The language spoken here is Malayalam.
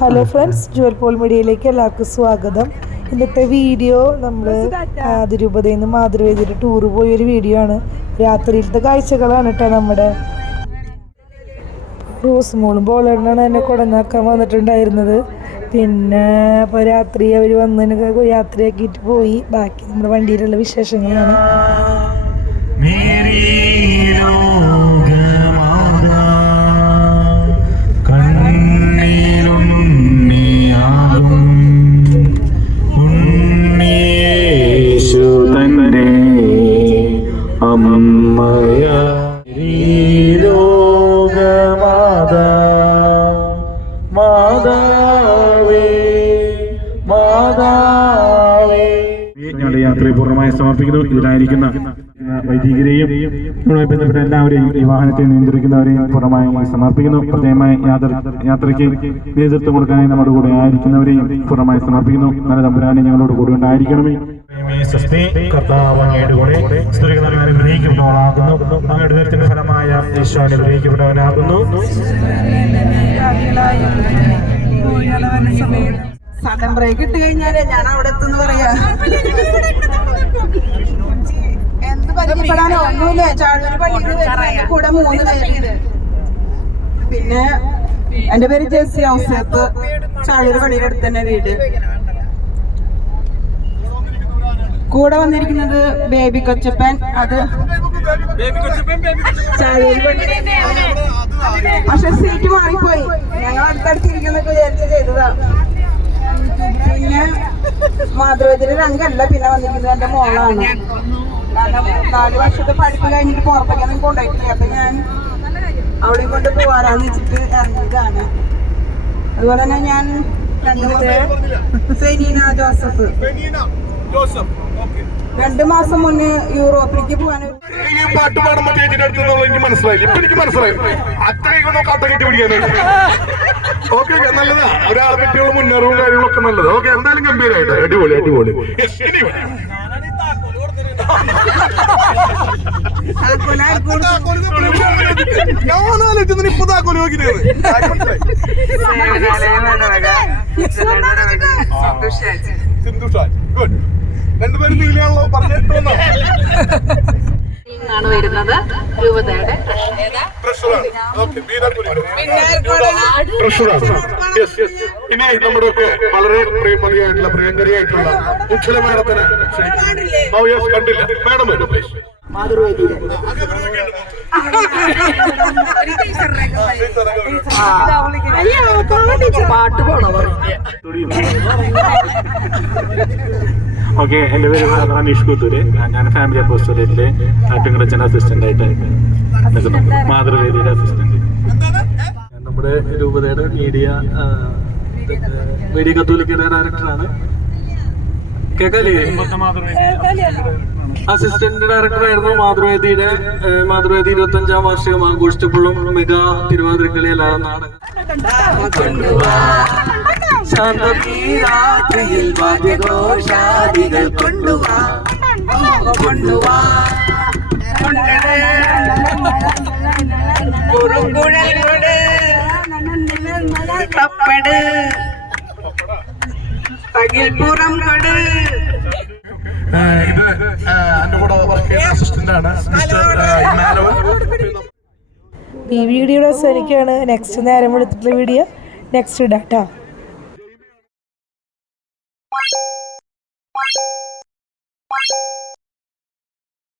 ഹലോ ഫ്രണ്ട്സ്, ജുവൽ പോൾ മീഡിയയിലേക്ക് എല്ലാവർക്കും സ്വാഗതം. ഇന്നത്തെ വീഡിയോ നമ്മൾ അതിരൂപതയിൽ നിന്ന് മാതൃവേദിയുടെ ടൂറ് പോയൊരു വീഡിയോ ആണ്. രാത്രിയിലത്തെ കാഴ്ചകളാണ് കേട്ടോ. നമ്മുടെ റോസ്മോളും ബോളേണ്ണാണ് എന്നെ കൊടന്നാക്കാൻ വന്നിട്ടുണ്ടായിരുന്നത്. പിന്നെ അപ്പോൾ രാത്രി അവർ വന്നതിന് യാത്രയാക്കിയിട്ട് പോയി. ബാക്കി നമ്മുടെ വണ്ടിയിലുള്ള വിശേഷങ്ങളാണ്. ഞങ്ങളുടെ യാത്രയെ പൂർണ്ണമായി സമർപ്പിക്കുന്നു. ഇതിലായിരിക്കുന്ന വൈദികരെയും ഇതുമായി ബന്ധപ്പെട്ട എല്ലാവരെയും ഈ വാഹനത്തെ നിയന്ത്രിക്കുന്നവരെയും പൂർണ്ണമായി സമർപ്പിക്കുന്നു. പ്രത്യേകമായി യാത്രയ്ക്ക് നേതൃത്വം കൊടുക്കാനായി നമ്മുടെ കൂടെ ആയിരിക്കുന്നവരെയും പൂർണ്ണമായി സമർപ്പിക്കുന്നു. നല്ല തമ്പുരാനെ ഞങ്ങളോട് കൂടെ ഉണ്ടായിരിക്കണമേ. കർത്താവ് അങ്ങയുടെ കൂടെ സ്ത്രീകൾ അനുഗ്രഹിക്കപ്പെട്ടവനാകുന്നു. അങ്ങയുടെ ദൈവത്തിന്റെ ഫലമായ യേശു അനുഗ്രഹിക്കപ്പെട്ടവനാകുന്നു. സഡൻ ബ്രേക്ക് ഇട്ട് കഴിഞ്ഞാലേ ഞാൻ അവിടെ എത്തുന്ന പറയാ. എന്ത് പരിചയപ്പെടാനോ ഒന്നുമില്ല. ചാഴൂര് പള്ളിയിൽ കൂടെ 3 പേരുണ്ട്. പിന്നെ എന്റെ പേര് ജെസ്സി ഔസേപ്പ്. ചാഴൂര് പള്ളിയുടെ അടുത്ത് തന്നെ വീട്. കൂടെ വന്നിരിക്കുന്നത് ബേബി കൊച്ചപ്പൻ. അത് ചാഴൂര് പള്ളി. പക്ഷെ സീറ്റ് മാറിപ്പോയി. ഞങ്ങൾ അടുത്തടുത്തിരിക്കുന്നൊക്കെ വിചാരിച്ച് ചെയ്തതാ. പിന്നെ മാതൃവേദിയുടെ രംഗല്ല പിന്നെ വന്നിരിക്കുന്നത് എന്റെ മോളാണ്. കാരണം 4 വർഷത്തെ പഠിപ്പ് കഴിഞ്ഞിട്ട് പുറത്തേക്കൊന്നും കൊണ്ടുപോയിട്ടില്ല. അപ്പൊ ഞാൻ അവിടെയും കൊണ്ട് പോവാറാന്ന് വെച്ചിട്ട് ഇറങ്ങിയതാണ്. അതുപോലെ തന്നെ ഞാൻ സെനീന ജോസഫ് 2 മാസം മുന്നേ യൂറോപ്പിലേക്ക് പോകാൻ. പാട്ട് പാടുമ്പോ ചേച്ചിന്റെ അടുത്ത് എനിക്ക് മനസ്സിലായില്ല. ഇപ്പൊ എനിക്ക് മനസ്സിലായി. അത്രയൊക്കെ കാട്ടകെട്ടി പിടിക്കാനാണ്. ഓക്കെ, നല്ലതാ. ഒരാളെ പറ്റിയുള്ള മുന്നറിവും കാര്യങ്ങളൊക്കെ നല്ലത്. ഓക്കെ, എന്തായാലും ഗംഭീരമായിട്ട് അടിപൊളി അടിപൊളി. ഇപ്പൊ താക്കോല് നോക്കിയത് രണ്ടുപേരും നീലാണല്ലോ പറഞ്ഞിട്ടുണ്ടോ? വരുന്നത് രൂപതയുടെ ഇനി നമ്മുടെ വളരെ പ്രിയങ്കരിയായിട്ടുള്ള ഉജ്ജ്വല മേഡത്തിന് കണ്ടില്ല. മേഡം വരും പ്ലീസ്. പാട്ട് പോണോ? ഓക്കെ, എൻ്റെ പേര് അനീഷ് കുത്തൂര്. ഞാൻ ഫാമിലി അപ്പോസ്റ്റലേറ്റിലെ ആറ്റുങ്കരച്ചൻ അസിസ്റ്റന്റ് ആയിട്ട് നിൽക്കുന്നു. മാതൃവേദിയുടെ അസിസ്റ്റന്റ്. നമ്മുടെ രൂപതയുടെ മീഡിയ കത്തോലിക്കയുടെ ഡയറക്ടറാണ്. കേക്കാലേ? അസിസ്റ്റന്റ് ഡയറക്ടറായിരുന്നു മാതൃവേദിയുടെ. മാതൃവേദി 25ാം വാർഷികം ആഘോഷിച്ചപ്പോഴും മെഗാ തിരുവാതിരക്കളി എല്ലാ നാടകം രാത്രിയിൽ വാദ്യഘോഷാദികൾ കൊണ്ടുവാ തപ്പട് പകിൽപ്പുറം കൊട്. ഇത് എന്റെ കൂടെ വർക്ക് ചെയ്യുന്ന അസിസ്റ്റന്റ് ആണ് ഈ വീഡിയോയുടെ അവസാനിക്കുകയാണ്. നെക്സ്റ്റ് നേരം എടുത്തിട്ടുള്ള വീഡിയോ നെക്സ്റ്റ് ഇടാം കേട്ടോ.